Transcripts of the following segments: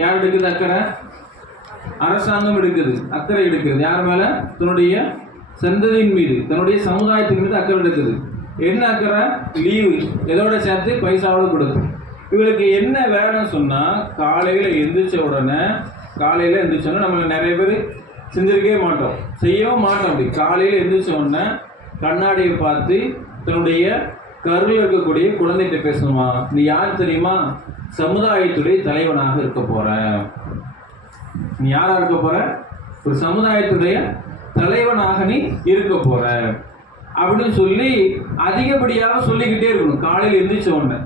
யார் எடுக்குது அக்கறை? அரசாங்கம் எடுக்குது, அக்கறை எடுக்கிறது. யார் மேல? தன்னுடைய சந்ததியின் மீது, தன்னுடைய சமுதாயத்தின் மீது அக்கறை எடுக்குது. என்ன அக்கறை? லீவு எதோட சேர்த்து பைசாவோட கொடுக்கு. இவளுக்கு என்ன வேலைன்னு சொன்னா, காலையில எந்திரிச்சோடனே நம்ம நிறைய பேர் செஞ்சிருக்கவே மாட்டோம், செய்யவும் மாட்டோம். அப்படி காலையில எந்திரிச்ச உடனே கண்ணாடியை பார்த்து தன்னுடைய கருவில் இருக்கக்கூடிய குழந்தைகிட்ட பேசணுமா, நீ யார் தெரியுமா? சமுதாயத்துடைய தலைவனாக இருக்க போற. நீ யாரா இருக்க போற? ஒரு சமுதாயத்துடைய தலைவனாக நீ இருக்க போற அப்படின்னு சொல்லி அதிகப்படியாக சொல்லிக்கிட்டே இருக்கணும் காலையில் எந்திரிச்ச உடனே.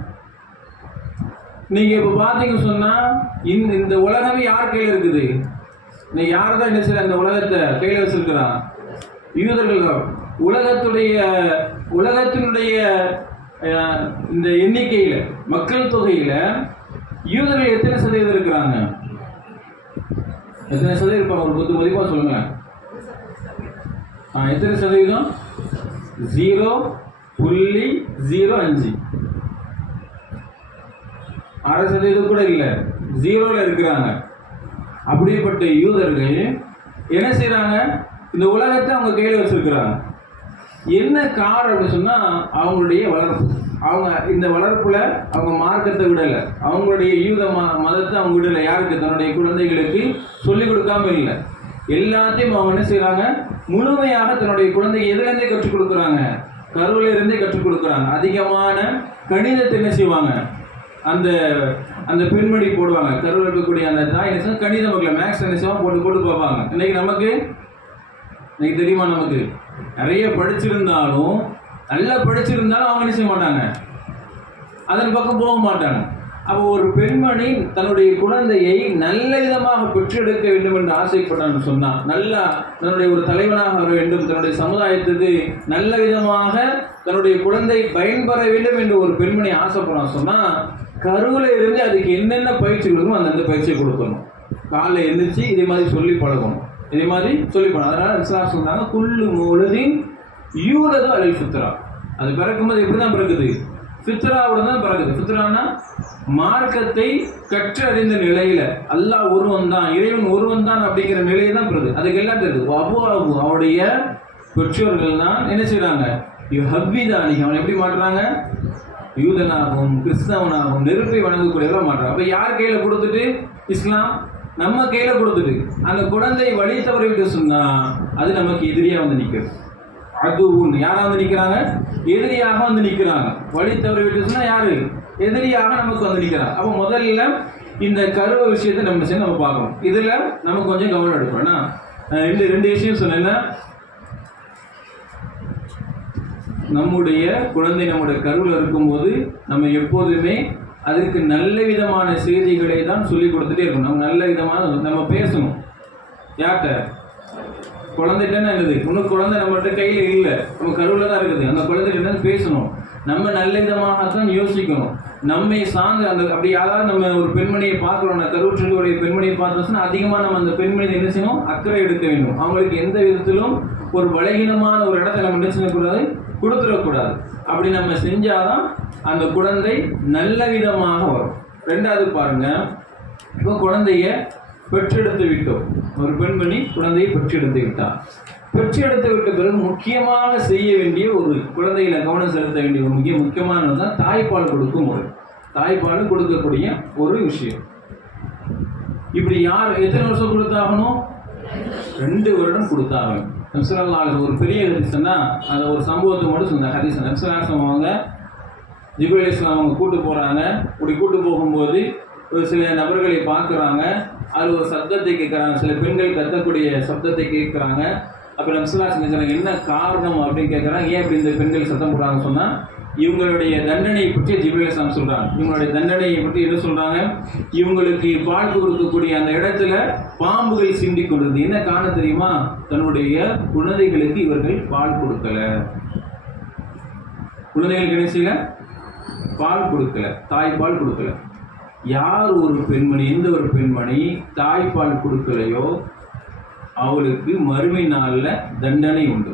நீங்க இப்ப பாத்தீங்க சொன்னா இந்த உலகமே யார் கையில இருக்குது? நீ யாரதான் என்ன செய்ய அந்த உலகத்தை கையில வச்சிருக்கிறான்? யூதர்கள் தான். உலகத்தினுடைய இந்த எண்ணிக்கையில, மக்கள் தொகையில யூதர்கள் எத்தனை சதவீதம் இருக்கிறாங்க? எத்தனை சதவீதம் இருப்பாங்க? ஒரு 10 மதிப்பா சொல்லுங்க. எத்தனை சதவீதம்? 0.05. 6% கூட இல்ல, 0ல இருக்கிறாங்க. அப்படிப்பட்ட யூதர்கள் என்ன செய்யறாங்க? இந்த உலகத்தை அவங்க கையில வச்சிருக்கிறாங்க. என்ன காரணம் அப்படின்னு சொன்னா, அவங்களுடைய வளர்ப்பு. அவங்க இந்த வளர்ப்புல அவங்க மார்க்கத்தை விடல, அவங்களுடைய யூத மதத்தை அவங்க விடல. யாருக்கு? தன்னுடைய குழந்தைகளுக்கு சொல்லிக் கொடுக்காம இல்லை. எல்லாத்தையும் அவங்க என்ன செய்யறாங்க? முழுமையாக தன்னுடைய குழந்தைக்கு எதுல இருந்தே கற்றுக் கொடுக்குறாங்க? கருவில இருந்தே கற்றுக் கொடுக்குறாங்க. அதிகமான கணிதத்தை என்ன செய்வாங்க? அந்த பெண்மணி போடுவாங்க. கருவில் இருக்கக்கூடிய அந்த தாய் கணித மக்களை மேக்ஸ் நினைச்சவங்க போட்டு பார்ப்பாங்க. இன்னைக்கு தெரியுமா, நமக்கு நிறைய படிச்சிருந்தாலும் நல்லா படிச்சிருந்தாலும் அவங்க என்ன செய்ய மாட்டாங்க? அதன் பக்கம் போக மாட்டாங்க. அப்போ ஒரு பெண்மணி தன்னுடைய குழந்தையை நல்ல விதமாக பெற்றெடுக்க வேண்டும் என்று ஆசைப்பட்டான்னு சொன்னா, நல்லா தன்னுடைய ஒரு தலைவனாக வர வேண்டும், தன்னுடைய சமுதாயத்துக்கு நல்ல விதமாக தன்னுடைய குழந்தை பயன்பெற வேண்டும் என்று ஒரு பெண்மணி ஆசைப்படான்னு சொன்னா, கருவில இருந்து அதுக்கு என்னென்ன பயிற்சி கொடுக்கணும் அந்த பயிற்சியை கொடுக்கணும். காலைல எழுந்திரிச்சு இதே மாதிரி சொல்லி பழகணும். அதனால இஸ்லாம் சொல்றாங்க, குல்லு மௌலூதின் யூலது அலல் ஃபித்ரா. அது பிறக்கும்போது எப்படிதான் பிறகுது? ஃபித்ராவோட தான் பிறகுது. ஃபித்ரானா மார்க்கத்தை கற்றறிந்த நிலையில, அல்லாஹ் ஒருவன் தான், இறைவன் ஒருவன் தான் அப்படிங்கிற நிலையை தான் பிறகு. அதுக்கு எல்லாம் தெரியுது. அவருடைய பெற்றோர்கள் தான் என்ன செய்யறாங்க? ஹவ்விதானி, அவன் எப்படி மாற்றுறாங்க? யூதனாகவும் கிறிஸ்தவனாகவும் நெருப்பை வணங்கக்கூடியவர்களாக மாற்றாங்க. அப்ப யார் கையில கொடுத்துட்டு? இஸ்லாம் நம்ம கையில கொடுத்துட்டு அந்த குழந்தை வழி தவறி விட்டு சொன்னா அது நமக்கு எதிரியா வந்து நிற்கிறது. அது யாரா வந்து நிற்கிறாங்க? எதிரியாக வந்து நிற்கிறாங்க. வழி தவறி விட்டு சொன்னா யாரு? எதிரியாக நமக்கு வந்து நிற்கிறாங்க. அப்போ முதல்ல இந்த கருவ விஷயத்தை நம்ம பார்க்கணும். இதுல நமக்கு கொஞ்சம் கவனம் எடுக்கணும். ரெண்டு விஷயம் சொன்னேன்னா, நம்முடைய குழந்தை நம்முடைய கருவில் இருக்கும்போது நம்ம எப்போதுமே அதுக்கு நல்ல விதமான செய்திகளை தான் சொல்லிக் கொடுத்துட்டே இருக்கணும். நம்ம நல்ல விதமான நம்ம பேசணும். யார்கிட்ட? குழந்தைகிட்ட என்னது? இன்னும் குழந்தை நம்மகிட்ட கையில இல்லை, நம்ம கருவில் தான் இருக்குது. அந்த குழந்தைகிட்ட பேசணும். நம்ம நல்ல விதமாகத்தான் யோசிக்கணும். நம்மை சார்ந்து அப்படி யாராவது நம்ம ஒரு பெண்மணியை பார்க்கிறோம், கருவுற்றுடைய பெண்மணியை பார்த்தோம்னா அதிகமாக நம்ம அந்த பெண்மணியை என்ன செய்யணும்? அக்கறை எடுக்க வேண்டும். அவங்களுக்கு எந்த விதத்திலும் ஒரு பலகீனமான ஒரு இடத்தை நம்ம என்ன செய்யக்கூடாது? கொடுத்துடக்கூடாது. அப்படி நம்ம செஞ்சாதான் அந்த குழந்தை நல்ல விதமாக வரும். ரெண்டாவது பாருங்க, இப்போ குழந்தைய பெற்றெடுத்து விட்டோம். ஒரு பெண்மணி குழந்தையை பெற்றெடுத்து விட்டார். பெற்றெடுத்து விட்ட பிறகு முக்கியமாக செய்ய வேண்டிய ஒரு குழந்தையில கவனம் செலுத்த வேண்டிய ஒரு முக்கியமானதுதான் தாய்ப்பால் கொடுக்கும் முறை. தாய்ப்பால் கொடுக்கக்கூடிய ஒரு விஷயம். இப்படி யார் எத்தனை வருஷம் கொடுத்தாகணும்? 2 வருடம் கொடுத்தாகணும். ஒரு பெரிய ஹதீஸ்னா அந்த ஒரு சம்பவத்தை மட்டும் சொன்ன ஹதீஸ். அவங்க ஜிப்ரீல் அலைஹிஸ்ஸலாம் அவங்க கூட்டு போறாங்க. இப்படி கூட்டு போகும்போது ஒரு சில நபர்களை பார்க்குறாங்க. அது ஒரு சப்தத்தை கேட்குறாங்க. சில பெண்கள் கத்தக்கூடிய சப்தத்தை கேட்குறாங்க. அப்போ நபிஸல்லல்லாஹு அலைஹி வஸல்லம் என்ன காரணம் அப்படின்னு கேட்குறாங்க. ஏன் அப்படி இந்த பெண்கள் சத்தம் போடுறாங்கன்னு சொன்னால், இவங்களுடைய தண்டனையை பற்றி ஜிப்ரீல் அலைஹிஸ்ஸலாம் சொல்கிறாங்க. இவங்களுடைய தண்டனையை பற்றி என்ன சொல்கிறாங்க? இவங்களுக்கு பால் கொடுக்கக்கூடிய அந்த இடத்துல பாம்புகள் சிந்தி கொண்டிருது. என்ன காரணம் தெரியுமா? தன்னுடைய குழந்தைகளுக்கு இவர்கள் பால் கொடுக்கல. குழந்தைகளுக்கு என்ன செய்யல? பால் கொடுக்கல, தாய்ப்பால் கொடுக்கல. யார் ஒரு பெண்மணி, எந்த ஒரு பெண்மணி தாய்ப்பால் கொடுக்கலையோ அவளுக்கு மறுமை நாளில் தண்டனை உண்டு.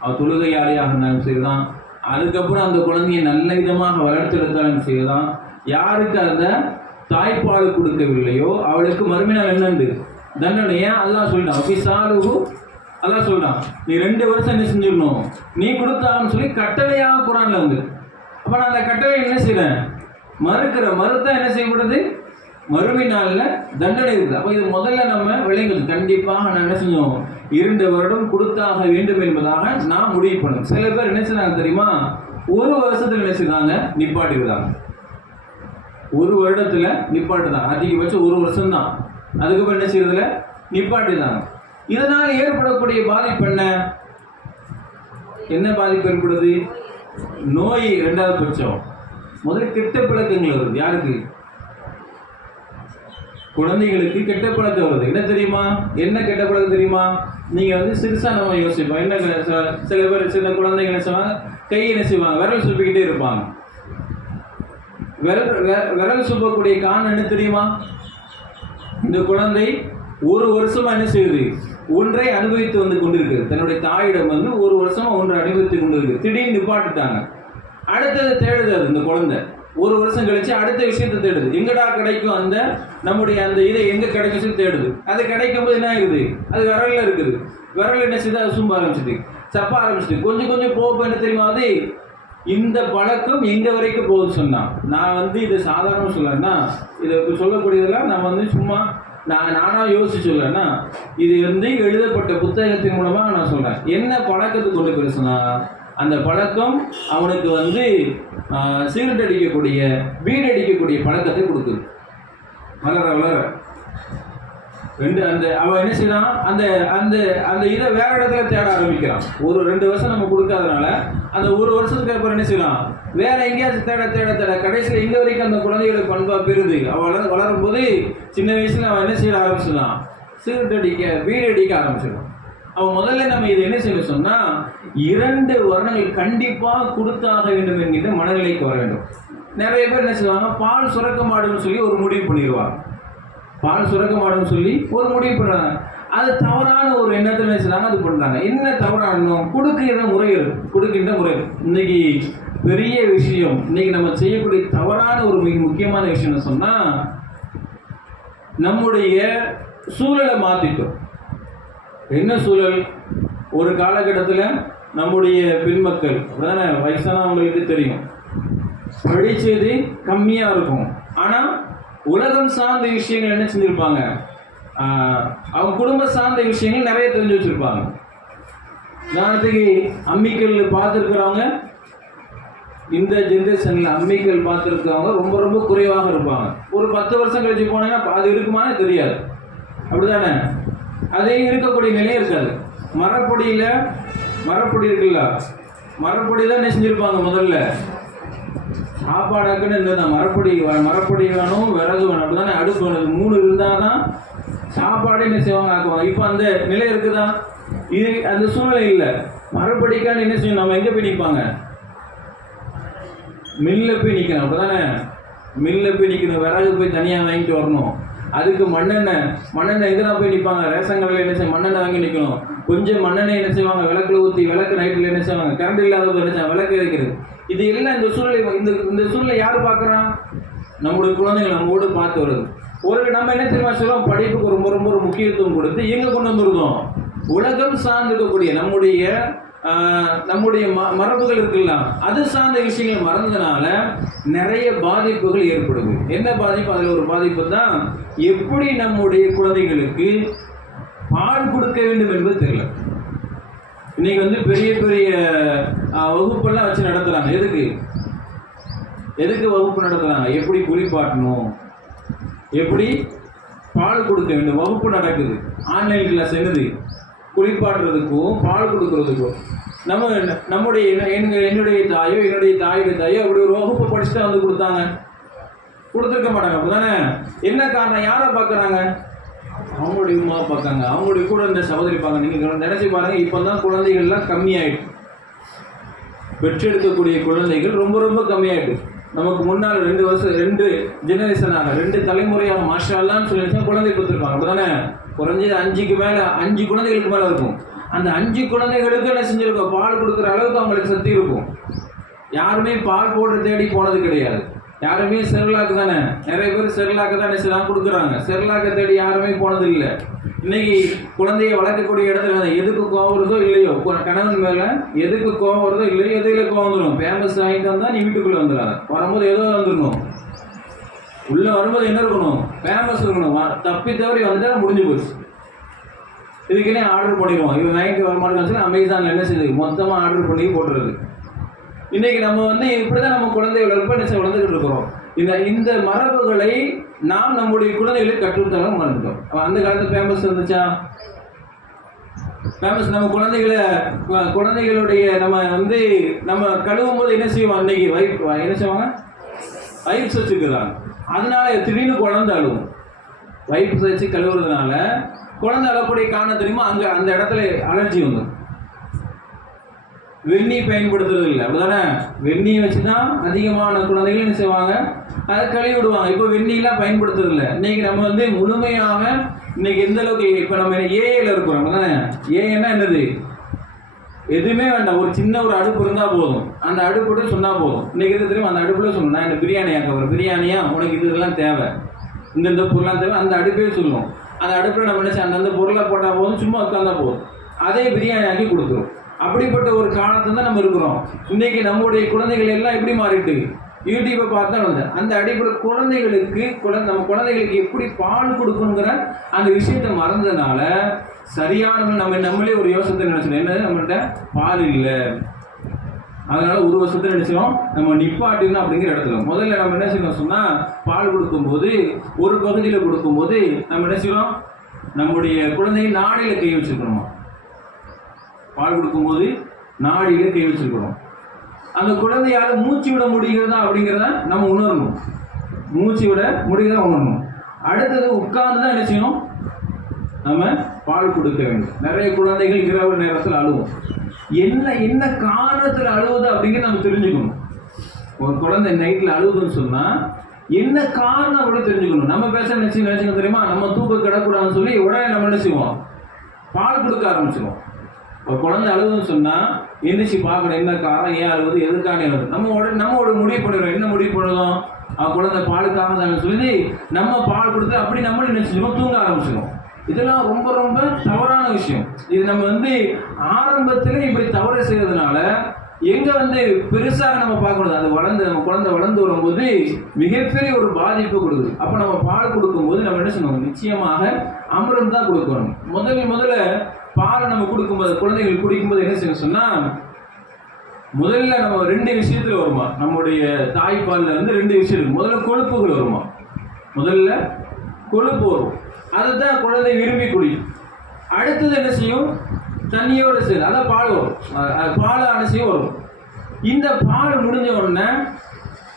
அவள் தொழுகையாளியாக இருந்தாலும் சரிதான், அதுக்கப்புறம் அந்த குழந்தையை நல்ல விதமாக வளர்த்தெடுத்தாலும் சரிதான், யாருக்கு அந்த தாய்ப்பால் கொடுக்கவில்லையோ அவளுக்கு மறுமையினால் என்னண்டு தண்டனையா அல்லாஹ் சொல்லிட்டான். அல்லாஹ் சொல்றான், நீ 2 வருஷம் என்ன செஞ்சிடணும், நீ கொடுத்தான்னு சொல்லி கட்டளையாக குரான்ல வந்து. அப்ப நான் அந்த கட்டளை என்ன செய்யறேன், மறுத்தா என்ன செய்யப்படுது, மறுமை நாள்ல தண்டனை இருக்குது. அப்ப இது முதல்ல நம்ம விளையுது. கண்டிப்பாக நான் என்ன செஞ்சோம், 2 வருடம் கொடுத்தாக வேண்டும் என்பதாக நான் முடிவு பண்ணணும். சில பேர் என்ன செய்றாங்க தெரியுமா, 1 வருஷத்துல என்ன செய்றாங்க, நிப்பாட்டிடுறாங்க. 1 வருடத்துல நிப்பாட்டுதான், அதிகபட்சம் 1 வருஷம் தான். அதுக்கப்புறம் என்ன செய்யறதுல நிப்பாட்டிடுறாங்க. இதனால் ஏற்படக்கூடிய பாதிப்பு என்ன பாதிப்பு ஏற்படுது, நோய் 2வது பட்சம். முதல்ல கெட்ட பழக்கங்கள் வருது. யாருக்கு, குழந்தைகளுக்கு கெட்ட பழக்கம் வருது. என்ன தெரியுமா, என்ன கெட்ட பழக்கம் தெரியுமா, நீங்க வந்து சிறுசா நம்ம யோசிப்போம். என்ன சில பேர் சின்ன குழந்தைங்க என்ன செய்வாங்க, கையை என்ன செய்வாங்க, விரல் சுப்பிக்கிட்டே இருப்பாங்க. விரல் சுப்பக்கூடிய காரணம் என்ன தெரியுமா, இந்த குழந்தை 1 வருஷமா என்ன செய்யுது, ஒன்றை அனுபவித்து வந்து கொண்டிருக்கு. தன்னுடைய தாயிடம் வந்து 1 வருஷமா ஒன்றை அனுபவித்து கொண்டிருக்கு. திடீர்னு நிப்பாட்டுட்டாங்க, அடுத்தது தேடுது. இந்த குழந்தை 1 வருஷம் கழிச்சு அடுத்த விஷயத்தை தேடுது. எங்கடா கிடைக்கும், அந்த நம்முடைய அந்த இதை எங்க கிடைக்கும் தேடுது. அது கிடைக்கும் போது என்ன ஆகுது, அது விரல்ல இருக்குது. விரல் என்ன செய்யுது, அது சும்ப ஆரம்பிச்சுது, சப்ப ஆரம்பிச்சுது. கொஞ்சம் கொஞ்சம் போக என்ன தெரியுமா, அது இந்த பழக்கம் எங்க வரைக்கும் போகுது சொன்னா, நான் வந்து இது சாதாரண சொல்லன்னா, இதை சொல்லக்கூடியதெல்லாம் நான் வந்து சும்மா நானா யோசிச்சு சொல்லன்னா, இது வந்து எழுதப்பட்ட புத்தகத்தின் மூலமா நான் சொல்றேன். என்ன பழக்கத்துக்கு கொண்டு பேசுனா, அந்த பழக்கம் அவனுக்கு வந்து சிகரெட் அடிக்கக்கூடிய, பீடி அடிக்கக்கூடிய பழக்கத்தை கொடுக்குது. வளர அவன் என்ன செய்யறான், அந்த இதை வேற இடத்துல தேட ஆரம்பிக்கிறான். 2 வருஷம் நம்ம கொடுக்காதனால அந்த 1 வருஷத்துக்கு அப்புறம் என்ன செய்யலாம், வேற எங்கேயாச்சும் தேட கடைசியில் எங்க வரைக்கும் அந்த குழந்தைகளுக்கு பண்பா பெறுது. அவன் வளரும் போது சின்ன வயசுல அவன் என்ன செய்ய ஆரம்பிச்சிடலாம், சிகரெட் அடிக்க, பீடி அடிக்க ஆரம்பிச்சிடலாம். அவன் முதல்ல நம்ம இதை என்ன செய்ய சொன்னா, 2 வருடங்கள் கண்டிப்பா கொடுத்தாக வேண்டும் என்கின்ற மனநிலைக்கு வர வேண்டும். நிறைய பேர் என்ன செய்வாங்க, பால் சுரக்க மாடுன்னு சொல்லி ஒரு முடிவு பண்ணிடுவாங்க. பால் சுரக்க மாடுன்னு சொல்லி ஒரு முடிவு பண்றாங்க. அது தவறான ஒரு எண்ணத்தில் என்ன செய்றாங்க, அது பண்றாங்க. என்ன தவறான கொடுக்கின்ற முறை இன்னைக்கு பெரிய விஷயம். இன்னைக்கு நம்ம செய்யக்கூடிய தவறான ஒரு மிக முக்கியமான விஷயம் சொன்னா, நம்முடைய சூழலை மாத்திட்டோம். என்ன சூழல், ஒரு காலகட்டத்தில் நம்முடைய பெண்மக்கள், அதான வயசானவங்களுக்கு தெரியும், படிச்சது கம்மியா இருக்கும். ஆனா உலகம் சார்ந்த விஷயங்கள் என்ன செஞ்சிருப்பாங்க, அவங்க குடும்ப சார்ந்த விஷயங்கள் நிறைய தெரிஞ்சு வச்சிருப்பாங்க. உதாரணத்துக்கு அம்மிக்கல் பார்த்துருக்கிறவங்க, இந்த ஜென்ரேஷன்ல அம்மிக்கல் பார்த்துருக்கிறவங்க ரொம்ப ரொம்ப குறைவாக இருப்பாங்க. ஒரு 10 வருஷம் கழிச்சு போனீங்கன்னா அது இருக்குமானே தெரியாது. அப்படிதானே, அதே இருக்கக்கூடிய நிலையம் இருக்காது. மரப்பொடி இருக்குல்ல, மரப்பொடி தான் என்ன செஞ்சிருப்பாங்க, முதல்ல சாப்பாடாக்குன்னு இருந்தது. மரப்பொடி வேணும், விறகு வேணும், அப்படிதானே, அடுப்பு வேணும். 3 இருந்தால் தான் சாப்பாடு என்ன செய்வாங்க, ஆக்குவாங்க. இப்போ அந்த நிலை இருக்குதா, இது அந்த சூழ்நிலை இல்லை. மரப்பொடிக்கான்னு என்ன செய்யணும், நம்ம எங்கே போய் நிற்பாங்க, மில்ல போய் நிற்கணும். அப்படிதானே, மில்ல போய் நிற்கணும், விறகு போய் தனியாக வாங்கிட்டு வரணும். அதுக்கு மண்ணெண்ணெய் இதெல்லாம் போய் நிற்பாங்க. ரேஷன் கடையில் என்ன செய்ய, மண்ணெண்ணெய் வாங்கி நிற்கணும். கொஞ்சம் மண்ணெண்ணெய் என்ன செய்வாங்க, விளக்குல ஊற்றி, விளக்கு நைட்டில் என்ன செய்வாங்க, கரண்ட் இல்லாத என்ன செய்வாங்க, விளக்கு வைக்கிறது. இது எல்லாம் இந்த சூழ்நிலை, இந்த சூழ்நிலை யார் பார்க்குறான், நம்முடைய குழந்தைகள் நம்மோடு பார்த்து வருது. நம்ம என்ன தெரியுமா சொல்லுவோம், படிப்புக்கு ரொம்ப ரொம்ப முக்கியத்துவம் கொடுத்து எங்கே கொண்டு வந்துருந்தோம், உலகம் சார்ந்திருக்கக்கூடிய நம்முடைய மரபுகள் இருக்குல்ல, அது சார்ந்த விஷயங்கள் மறந்ததுனால நிறைய பாதிப்புகள் ஏற்படுது. என்ன பாதிப்பு, அதில் ஒரு பாதிப்பு தான், எப்படி நம்முடைய குழந்தைகளுக்கு பால் கொடுக்க வேண்டும் என்பது தெரியல. இன்னைக்கு வந்து பெரிய பெரிய வகுப்பெல்லாம் வச்சு நடத்துறாங்க. எதுக்கு வகுப்பு நடத்துறாங்க, எப்படி குளிப்பாட்டணும், எப்படி பால் கொடுக்க வேண்டும், வகுப்பு நடக்குது. ஆன்லைன் கிளாஸ் என்னது, குளிப்பாட்டுறதுக்கும் பால் கொடுக்கறதுக்கும். நம்முடைய என்னுடைய தாயோ என்னுடைய தாயுடைய தாயோ அப்படி ஒரு வகுப்பு படிச்சுட்டு வந்து கொடுத்துருக்க மாட்டாங்க. அப்படிதானே, என்ன காரணம், யாரை பார்க்குறாங்க, அவங்களுடைய உமா பார்க்காங்க, அவங்களுடைய கூட இந்த சகோதரி பார்க்க. நீங்கள் நினைச்சு பாருங்க, இப்போதான் குழந்தைகள்லாம் கம்மியாயிட்டு, பெற்றெடுக்கக்கூடிய குழந்தைகள் ரொம்ப ரொம்ப கம்மியாயிட்டு. நமக்கு முன்னால் 2 ஜெனரேஷனாக 2 தலைமுறையாக மாஷா அல்லான்னு சொல்லி குழந்தை கொடுத்துருப்பாங்க. அப்படிதானே, குறைஞ்சது 5 குழந்தைகளுக்கு மேலே இருக்கும். அந்த 5 குழந்தைகளுக்கு என்ன செஞ்சிருக்கோம், பால் கொடுக்குற அளவுக்கு அவங்களுக்கு சக்தி இருக்கும். யாருமே பால் போட்டு தேடி போனது கிடையாது. யாருமே செர்லாக்கு தானே, நிறைய பேர் செர்லாக்கு தானே கொடுக்குறாங்க. செர்லாக்கை தேடி யாருமே போனது இல்லை. இன்னைக்கு குழந்தையை வளர்க்கக்கூடிய இடத்துல எதுக்கு கோவம் வருதோ இல்லையோ, கணவன் மேல எதுக்கு கோவம் வருதோ இல்லையோ, எதுல கோவம் வந்துடும். ஃபேமஸ் ஆகிட்டு வந்தா நீ வீட்டுக்குள்ள வந்துடாத, வரும்போது ஏதோ வந்துடணும். உள்ள வரும்போது என்ன இருக்கணும், ஃபேமஸ் இருக்கணும். தப்பி தவறி வந்துட்டா முடிஞ்சு போச்சு. இதுக்குன்னே ஆர்டர் பண்ணிடுவோம். இவன் வாங்கிட்டு வரமாட்டேன்னு அமேசான்ல என்ன செய்யுது, மொத்தமா ஆர்டர் பண்ணி போட்டுறது. இன்னைக்கு நம்ம இப்படிதான் நம்ம குழந்தைகளை வளர்ந்துகிட்டு இருக்கிறோம். இந்த மரபுகளை நாம் நம்முடைய குழந்தைகளுக்கு கற்றுத்தர மறந்துட்டோம். அந்த காலத்துல ஃபேமஸ் இருந்துச்சா? ஃபேமஸ் நம்ம குழந்தைகளுடைய நம்ம கழுவும் போது என்ன செய்வோம், அன்னைக்கு என்ன செய்வாங்க, வைப்ஸ் வச்சுக்கிறாங்க. அதனால திடீர்னு குழந்தை அழுவும். வைப்ஸ் வச்சு கழுவுறதுனால குழந்தை அழக்கூடிய காரணம் தெரியுமா, அந்த இடத்துல அலர்ஜி வந்துடும். வெந்நீர் பயன்படுத்துறது இல்லை, அப்படிதானே? வெந்நீர் வச்சுதான் அதிகமான குழந்தைகள் என்ன செய்வாங்க, அதை கழுவி விடுவாங்க. இப்போ வெந்நீர்லாம் பயன்படுத்துறது இல்லை. இன்னைக்கு நம்ம முழுமையாக இன்னைக்கு எந்த அளவுக்கு இப்போ நம்ம ஏஐல இருக்கிறோம், அப்படிதானே? ஏஐன்னா என்னது, எதுவுமே வேண்டாம், ஒரு சின்ன ஒரு அடுப்பு இருந்தால் போதும். அந்த அடுப்பு சொன்னா போதும். இன்னைக்கு எது தெரியும், அந்த அடுப்புல சொல்லணும், நான் இந்த பிரியாணியா கவர் பிரியாணியா, உனக்கு இதெல்லாம் தேவை, இந்த பொருளாக தேவை, அந்த அடுப்பே சொல்லணும். அந்த அடுப்பில் நம்ம நினைச்சு அந்தந்த பொருளை போட்டால் போதும், சும்மா உட்காந்தா போதும், அதே பிரியாணி ஆக்கி கொடுத்துரும். அப்படிப்பட்ட ஒரு காலத்துல தான் நம்ம இருக்கிறோம். இன்னைக்கு நம்முடைய குழந்தைகள் எல்லாம் எப்படி மாறிட்டு, யூடியூப்பை பார்த்தா அந்த அடிப்படை நம்ம குழந்தைகளுக்கு எப்படி பால் கொடுக்கணுங்கிற அந்த விஷயத்தை மறந்ததுனால சரியான நம்மளே ஒரு யோசனை நினைச்சோம், என்ன நம்மள்கிட்ட பால் இல்லை, அதனால ஒரு வருஷத்துல நினைச்சோம் நம்ம நிப்பாட்டினோம். அப்படிங்கிற இடத்துல முதல்ல நம்ம என்ன செய்யணும் சொன்னா, பால் கொடுக்கும்போது ஒரு பகுதியில கொடுக்கும்போது நம்ம என்ன செய்யணும், நம்முடைய குழந்தையை நாடியில கை வச்சிருக்கணுமா. பால் கொடுக்கும்போது நாடியில கை வச்சிருக்கணும். அந்த குழந்தையால மூச்சு விட முடிகிறதா அப்படிங்கிறத நம்ம உணரணும். மூச்சு விட முடிகிறதா உணரணும். அடுத்தது உட்கார்ந்து தான் என்ன செய்யணும், நம்ம பால் கொடுக்க வேண்டும். நிறைய குழந்தைகள் இரவு நேரத்தில் அழுவும். என்ன காரணத்தில் அழுவுது அப்படிங்கிறத நம்ம தெரிஞ்சுக்கணும். ஒரு குழந்தை நைட்டில் அழுவுதுன்னு சொன்னா என்ன காரணம் அப்படின்னு தெரிஞ்சுக்கணும். நம்ம பேச நினைச்சுக்கணும் தெரியுமா, நம்ம தூக்க கிடக்கூடாதுன்னு சொல்லி உடனே நம்ம என்ன செய்வோம், பால் கொடுக்க ஆரம்பிச்சிடுவோம். ஒரு குழந்தை அழுதுன்னு சொன்னா எந்திரிச்சு பார்க்கணும், என்ன காரணம், ஏன் அழுவது, எதுக்கான அழுது. நம்ம முடிவு பண்ணிடுறோம். என்ன முடிவு பண்ணுறோம், அவன் குழந்தை பாலுக்காக தான் சொல்லி நம்ம பால் கொடுத்து அப்படி நம்மளும் நினைச்சிருவோம், தூங்க ஆரம்பிச்சிடும். இதெல்லாம் ரொம்ப ரொம்ப தவறான விஷயம். இது நம்ம ஆரம்பத்திலே இப்படி தவறு செய்யறதுனால எங்க பெருசாக நம்ம பார்க்கணும். அது நம்ம குழந்தை வளர்ந்து வரும்போது மிகப்பெரிய ஒரு பாதிப்பு கொடுக்குது. அப்ப நம்ம பால் கொடுக்கும்போது நம்ம என்ன செய்யணும், நிச்சயமாக அமிர்தம் தான் கொடுக்கணும். முதல்ல பால் நம்ம கொடுக்கும்போது, குழந்தைகள் குடிக்கும்போது என்ன செய்யணும் சொன்னா, முதல்ல நம்ம 2 விஷயத்துல வருமா, நம்முடைய தாய்ப்பால்ல 2 விஷயம் இருக்கு. முதல்ல கொழுப்புகள் வருமா, முதல்ல கொழுப்பு வரும், அதுதான் குழந்தை விரும்பி குடிக்கும். அடுத்தது என்ன செய்யும், தண்ணியோட சேர்ந்து அதான் பால் வரும், பால் அரிசியும் வரும். இந்த பால் முடிஞ்ச உடனே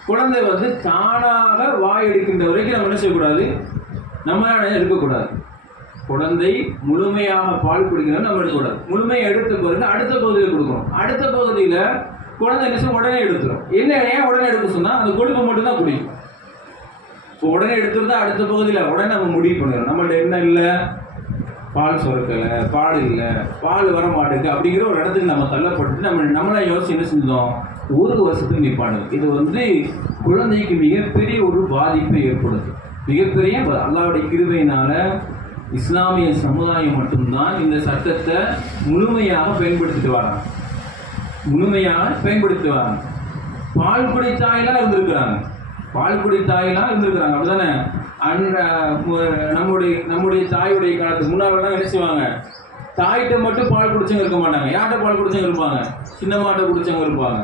குழந்தை தானாக வாய் எடுக்கின்ற வரைக்கும் நம்ம என்ன செய்யக்கூடாது, நம்ம இருக்கக்கூடாது. குழந்தை முழுமையாக பால் குடிக்கணும் நம்ம எடுக்கக்கூடாது. முழுமையை எடுத்த பிறகு அடுத்த பகுதியில் கொடுக்கணும். அடுத்த பகுதியில் குழந்தை என்ன செய்யும், உடனே எடுத்துரும். ஏன் உடனே எடுக்க சொன்னா, அந்த கொழுப்பு மட்டும் தான் குடிக்கும். இப்போ உடனே எடுத்துருந்தா அடுத்த பகுதியில் உடனே நம்ம முடிவு பண்ணிடுறோம், நம்மள்ட்ட என்ன இல்லை, பால் சுரக்கலை, பால் இல்லை, பால் வர மாட்டேங்குது அப்படிங்கிற ஒரு இடத்துக்கு நம்ம தள்ளப்பட்டு நம்மளா யோசிச்சு என்ன செஞ்சோம், ஒரு வருஷத்துக்கு நிற்பாடு. இது குழந்தைக்கு மிகப்பெரிய ஒரு பாதிப்பை ஏற்படுது. மிகப்பெரிய அல்லாஹ்வுடைய கிருபையினால இஸ்லாமிய சமுதாயம் மட்டும்தான் இந்த சட்டத்தை முழுமையாக பயன்படுத்திட்டு வராங்க. பால் குடி தாயெல்லாம் இருந்திருக்கிறாங்க, அப்படிதானே? நம்முடைய தாயுடைய காலத்துக்கு முன்னாடி என்ன செய்வாங்க, தாயிட்ட மட்டும் பால் குடிச்சவங்க இருக்க மாட்டாங்க. யார்கிட்ட பால் குடிச்சவங்க இருப்பாங்க, சின்னமாட்ட குடிச்சவங்க இருப்பாங்க,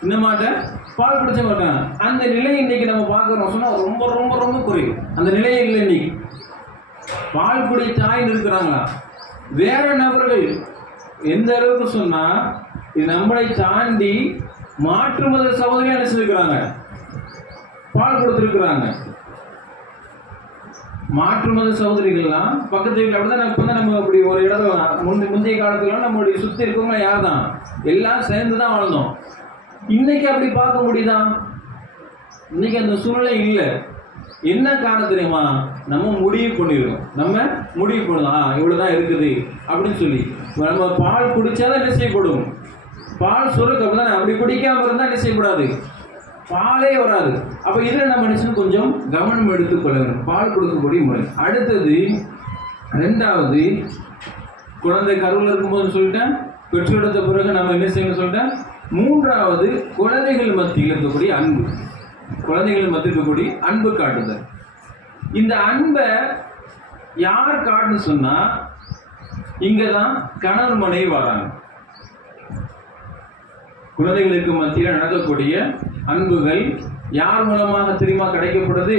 சின்னமாட்ட பால் குடிச்சவங்க இருக்காங்க. அந்த நிலை இன்னைக்கு நம்ம பார்க்கறோம் சொன்னா ரொம்ப ரொம்ப ரொம்ப குறையும். அந்த நிலையே இல்லை. இன்னைக்கு பால் குடி தாயின்னு இருக்கிறாங்களா, வேற நபர்கள் எந்த அளவுக்கு சொன்னா, இது நம்மளை தாண்டி மாற்று மத சகோதரி நினைச்சிருக்கிறாங்க, பால் கொடுத்திருக்கிறாங்க. மாற்று மத சகோதரிகள்லாம் பக்கத்து வீட்டில் அப்படிதான். இப்பதான் நம்ம அப்படி ஒரு இடத்துல முந்தைய காலத்துல நம்மளுடைய சுத்தி இருக்கவங்க யார் தான், எல்லாம் சேர்ந்துதான் வாழ்ந்தோம். இன்னைக்கு அப்படி பார்க்க முடியுதா? இன்னைக்கு அந்த சூழ்நிலை இல்லை. என்ன காரணம் தெரியுமா, நம்ம முடிவு பண்ணிடுவோம், இவ்வளவுதான் இருக்குது அப்படின்னு சொல்லி. நம்ம பால் குடிச்சாதான் என்ன செய்யப்படும், பால் சுரக்கு அப்படிதான். அப்படி குடிக்காம இருந்தா என்ன செய்யக்கூடாது, பாலே வராது. அப்ப இதை நம்ம மனுஷன் கொஞ்சம் கவனம் எடுத்துக்கொள்ள வேண்டும், பால் கொடுக்கக்கூடிய முறை. அடுத்தது ரெண்டாவது, குழந்தை கருவில் இருக்கும்போது சொல்லிட்டேன், பெற்றெடுத்த பிறகு நம்ம என்ன செய்யணும் சொல்லிட்டேன். மூன்றாவது, குழந்தைகள் மத்தியில் இருக்கக்கூடிய அன்பு, குழந்தைகள் மத்தியில் இருக்கக்கூடிய அன்பு காட்டுதல். இந்த அன்பை யார் காட்டுன்னு சொன்னா, இங்கதான் கணவன் மனைவி வராங்க. குழந்தைகளுக்கு மத்தியில் நடக்கக்கூடிய அன்புகள் யார் மூலமாக தெரியுமா கிடைக்கப்படுது?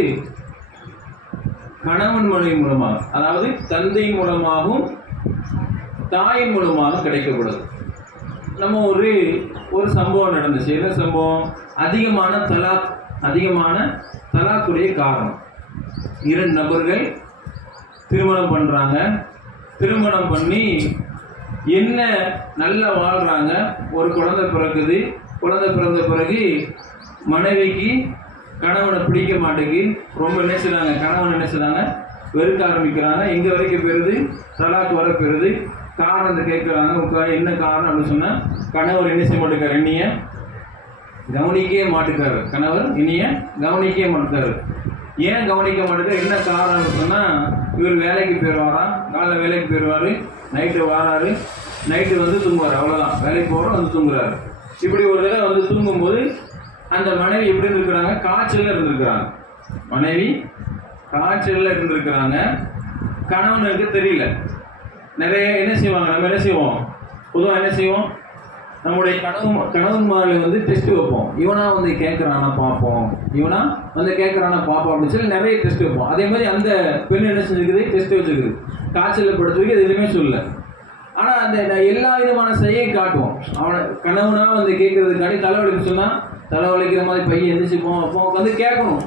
கணவன் மனைவி மூலமாக, அதாவது தந்தை மூலமாகவும் தாயின் மூலமாக கிடைக்கப்படுது. நம்ம ஒரு சம்பவம் நடந்துச்சு. என்ன சம்பவம்? அதிகமான தலாக்குடைய காரணம். 2 நபர்கள் திருமணம் பண்றாங்க. திருமணம் பண்ணி என்ன நல்லா வாழ்றாங்க. ஒரு குழந்தை பிறக்குது. குழந்தை பிறந்த பிறகு மனைவிக்கு கணவனை பிடிக்க மாட்டேங்குது. ரொம்ப என்ன செய்றாங்க, கணவன் என்ன செய்றாங்க, வெறுக்க ஆரம்பிக்கிறாங்க. எங்க வரைக்கும் பெறுது, தலாக்கு வர பெறுது. காரணத்தை கேட்குறாங்க. என்ன காரணம் அப்படின்னு சொன்னா, கணவர் என்ன செய்ய மாட்டேங்காரு, என்னைய கவனிக்கவே மாட்டேங்காரு. கணவர் என்னைய கவனிக்கவே மாட்டேங்காரு. ஏன் கவனிக்க மாட்டேங்காரு, என்ன காரணம்னு சொன்னா, இவர் வேலைக்கு போயிடுவாரா, காலைல வேலைக்கு போயிடுவாரு, நைட்டு வராரு, நைட்டு வந்து தூங்குவார், அவ்வளோதான். வேலைக்கு போகிறோம், வந்து தூங்குறாரு. இப்படி ஒரு தடவை வந்து தூங்கும்போது அந்த மனைவி எப்படி இருந்திருக்கிறாங்க, காய்ச்சலில் இருந்திருக்கிறாங்க. மனைவி காய்ச்சலில் இருந்திருக்கிறாங்க. கணவனுக்கு தெரியல. நிறைய என்ன செய்வாங்க, நம்ம என்ன செய்வோம், பொதுவாக என்ன செய்வோம், நம்முடைய கணவன்மாரில் வந்து டெஸ்ட் வைப்போம். இவனா வந்து கேட்குறானா பார்ப்போம், இவனா வந்து கேட்குறானா பார்ப்போம் அப்படின்னு சொல்லி நிறைய டெஸ்ட் வைப்போம். அதே மாதிரி அந்த பெண் என்ன செஞ்சுருக்குது, டெஸ்ட் வச்சுருக்குது. காய்ச்சலில் படுத்துருக்கு, அது எதுவுமே சொல்லலை. ஆனால் அந்த எல்லா விதமான செய்யை காட்டுவோம். அவனை கணவனாக வந்து கேட்கறதுக்காண்டி தலைவலிக்க சொன்னால் தலைவலிக்கிற மாதிரி பையன் எந்திரிச்சுப்போம். அப்போ வந்து கேட்கணும்,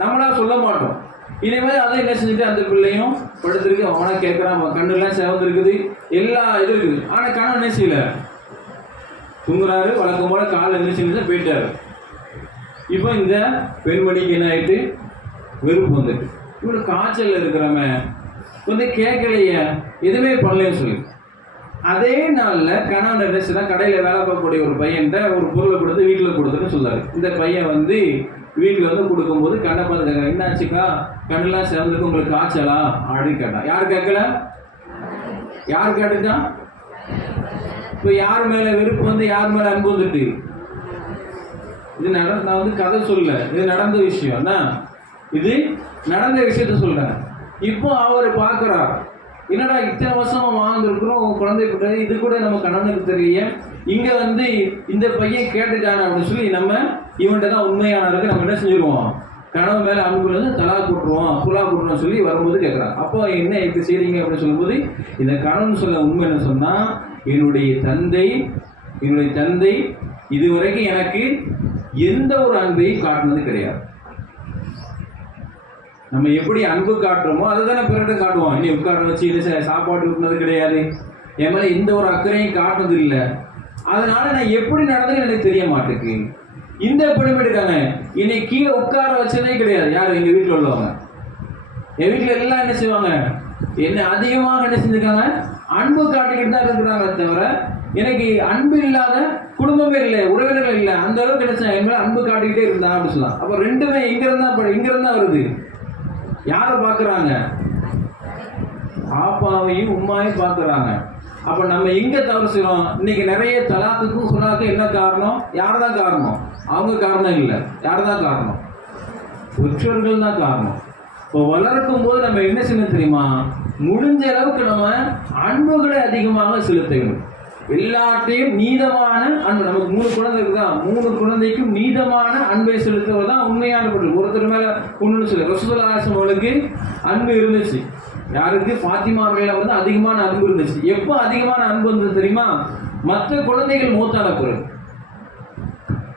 நம்மளா சொல்ல மாட்டோம். இதே மாதிரி அதை என்ன செஞ்சுட்டு அந்த பிள்ளையும் படுத்துருக்கு, அவனா கேட்குறான், கண்ணுலாம் சிவந்து இருக்குது, எல்லா இது இருக்குது. ஆனால் கணவன் என்ன செய்யல, தூங்குறாரு, வழக்கம் போல காலை எந்திரிச்சு போயிட்டாரு. இப்போ இந்த பெண்மணிக்கு என்ன ஆயிட்டு, வெறுப்பு வந்துட்டு, இவரு காய்ச்சல் இருக்கிறவன் வந்து கேட்கலையே, எதுவுமே பண்ணலன்னு சொல்லி அதே நாளில் கணவன் என்ன செய்யலாம், கடையில் வேலை பார்க்கக்கூடிய ஒரு பையன்கிட்ட ஒரு பொருளை கொடுத்து வீட்டில் கொடுத்துட்டு சொல்லாரு. இந்த பையன் வந்து வீட்டில் வந்து கொடுக்கும்போது கண்ணை பார்த்து கேட்குறேன், என்னாச்சுக்கா, கண்ணெல்லாம் சேர்ந்துருக்கு, உங்களுக்கு காய்ச்சலா அப்படின்னு கேட்டான். யார் கேட்கல, யார் கேட்டுட்டா? இப்போ யார் மேலே வெறுப்பு வந்து யார் மேலே அன்பு வந்துட்டு, இது நான் வந்து கதை சொல்ல, இது நடந்த விஷயம் தான், இது நடந்த விஷயத்த சொல்றேன். இப்போ அவர் பார்க்குறார், என்னடா இத்தனை வருஷமா வாழ்ந்துருக்குறோம், குழந்தை கூட இது கூட நம்ம கணவனுக்கு தெரிய, இங்க வந்து இந்த பையன் கேட்டுட்டானே அப்படின்னு சொல்லி நம்ம இவன்கிட்ட தான் உண்மையான இருக்கு, நம்ம என்ன செஞ்சிருவோம், கணவன் மேல அன்புல வந்து தலா கூட்டுருவோம், புலா கூட்டுருவோம் சொல்லி வரும்போது கேட்குறான். அப்போ என்ன இப்படி செய்றீங்க அப்படின்னு சொல்லும்போது, இந்த கணவன் சொல்ல உண்மை என்ன சொன்னா, என்னுடைய தந்தை இதுவரைக்கும் எனக்கு எந்த ஒரு அன்பையும் காட்டினது கிடையாது. நம்ம எப்படி அன்பு காட்டுறோமோ அதை தானே பிறகு காட்டுவோம். இனி உட்கார வச்சு இது சாப்பாடு ஊட்டினது கிடையாது, என் மேலே எந்த ஒரு அக்கறையும் காட்டுனது இல்லை. அதனால நான் எப்படி நடந்ததுன்னு எனக்கு தெரிய மாட்டேங்குது. இந்த பெண்மணி இருக்காங்க, என்னை கீழே உட்கார வச்சதே கிடையாது. யார்? எங்கள் வீட்டில் உள்ளவங்க. என் வீட்டில் எல்லாம் என்ன செய்வாங்க, என்ன அதிகமாக என்ன செஞ்சுருக்காங்க, அன்பு காட்டிக்கிட்டு தான் இருக்கிறாங்க. தவிர எனக்கு அன்பு இல்லாத குடும்பமே இல்லை, உறவினர்கள் இல்லை. அந்த அளவுக்கு என்ன என் மேலே அன்பு காட்டிக்கிட்டே இருந்தாங்க அப்படின்னு சொல்லலாம். அப்போ ரெண்டுமே இங்கிருந்தா வருது. யாரை பார்க்குறாங்க, ஆப்பாவையும் உம்மாவையும் பார்க்குறாங்க. அப்போ நம்ம எங்கே தவறு செய்கிறோம்? இன்னைக்கு நிறைய தலாக்குக்கும் சுலாக்கும் என்ன காரணம்? யார் தான் காரணம்? அவங்க காரணம் இல்லை. யார் தான் காரணம்? பெற்றோர்கள் தான் காரணம். இப்போ வளர்க்கும் போது நம்ம என்ன செய்யணும் தெரியுமா, முடிஞ்ச அளவுக்கு நம்ம அன்புகளை அதிகமாக செலுத்த வேண்டும். எல்லாத்தையும் நீதமான அன்பு. நமக்கு 3 குழந்தை இருக்குதா, 3 குழந்தைக்கும் நீதமான அன்பை செலுத்துவது தான் உண்மையான பொருள். ஒருத்தர் மேல ஒண்ணு சொல்லு. ரசூலுல்லாஹி அவர்களுக்கு அன்பு இருந்துச்சு. யாருக்கு? ஃபாத்திமா மேல வந்து அதிகமான அன்பு இருந்துச்சு. எப்போ அதிகமான அன்பு இருந்தது தெரியுமா? மற்ற குழந்தைகள் மூத்தான பிறகு.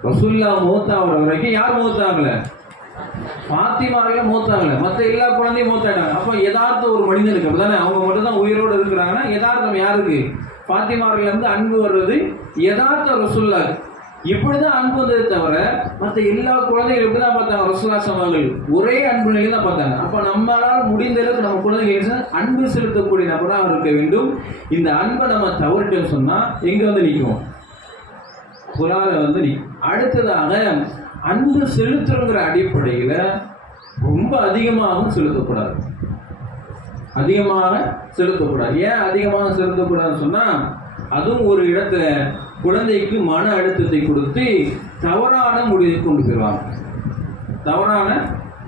ரசூலுல்லாஹ் மூத்தாகிற வரைக்கும் யார் மூத்தாகல? ஃபாத்திமாவில மூத்தாகல. மற்ற எல்லா குழந்தையும் மூத்தாயிட்டாங்க. அப்போ யதார்த்த ஒரு மனிதனுக்கு அப்படிதானே, அவங்க மட்டும் தான் உயிரோடு இருக்கிறாங்கன்னா யதார்த்தம் யாருக்கு? ஃபாத்திமாவில இருந்து அன்பு வர்றது யதார்த்த ரசூலுல்லாஹ். இப்படிதான் அன்பு வந்தது தவிர மற்ற எல்லா குழந்தைகள் இப்படிதான் பார்த்தாங்க. ரசூலுல்லாஹ் அவர்கள் ஒரே அன்பு நிலையை தான் பார்த்தாங்க. அப்ப நம்மளால் முடிந்த அளவுக்கு நம்ம குழந்தைகள் அன்பு செலுத்தக்கூடிய நபராக இருக்க வேண்டும். இந்த அன்பை நம்ம தவறிட்டோம்னு சொன்னா எங்க வந்து நிற்கும்? குரால வந்து அடுத்ததாக அன்பு செலுத்துறங்கிற அடிப்படையில் ரொம்ப அதிகமாகவும் செலுத்தக்கூடாது. அதிகமாக செலுத்தக்கூடாது. ஏன் அதிகமாக செலுத்தக்கூடாதுன்னு சொன்னால், அதுவும் ஒரு இடத்துல குழந்தைக்கு மன அழுத்தத்தை கொடுத்து தவறான முடிவை கொண்டு போயிடுவாங்க. தவறான